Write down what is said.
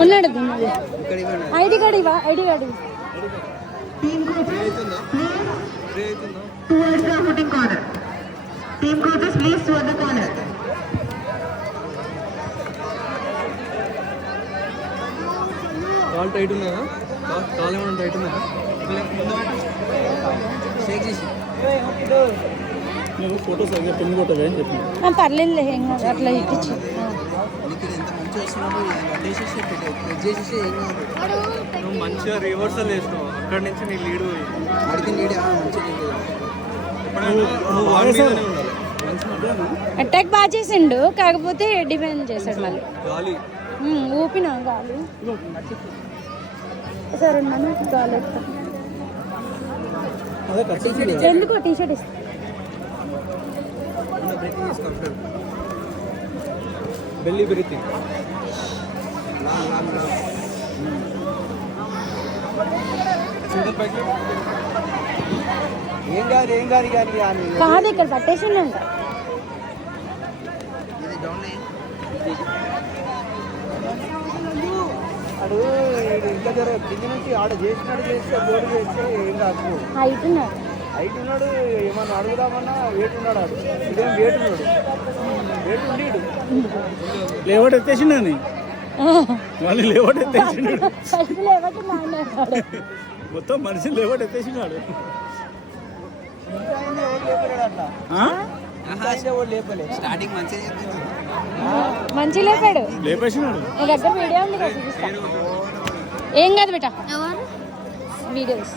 ఉన్నాడు ID card ఇవా ID card towards the shooting corner. Team coaches, please toward the corner. Call tight ఉన్నదా? Call ఏమైనా tight ఉన్నదా? నువ్వు ఫోటోస్ అయితే పిన్ కొట్టవే అని చెప్పి పర్లేదు అట్లా ఇచ్చి నువ్వు మంచిగా రివర్సల్ వేసినావు అక్కడి నుంచి నీ లీడ్ అటాక్ బాగా చేసిండు కాకపోతే డిఫెండ్ చేశాడు మళ్ళీ గాలి ఊపిన గాలి సరే మనం గాలి ఎందుకో టీ షర్ట్ ఇస్తా బెల్లి బ్రీతింగ్ ఏం కాదు కానీ కాదు ఇక్కడ పట్టేసిందంట అడు ఇంకా కింద నుంచి ఆడ చేసినాడు చేస్తే బోర్డు చేస్తే ఏం కాదు హైట్ ఉన్నాడు ఏమన్నా అడుగుదామన్నా వేటు ఉన్నాడు ఆడు ఇదేం వేటు ఉన్నాడు వేటు ఉండీడు లేవట్ ఎత్తేసిండని వాళ్ళు లేవట్ ఎత్తేసిండు మొత్తం మనిషి లేవట్ ఎత్తేసినాడు మంచి లేపాడు లేపేసినాడు దగ్గర వీడియో ఉంది కదా ఏం కాదు బేటా వీడియోస్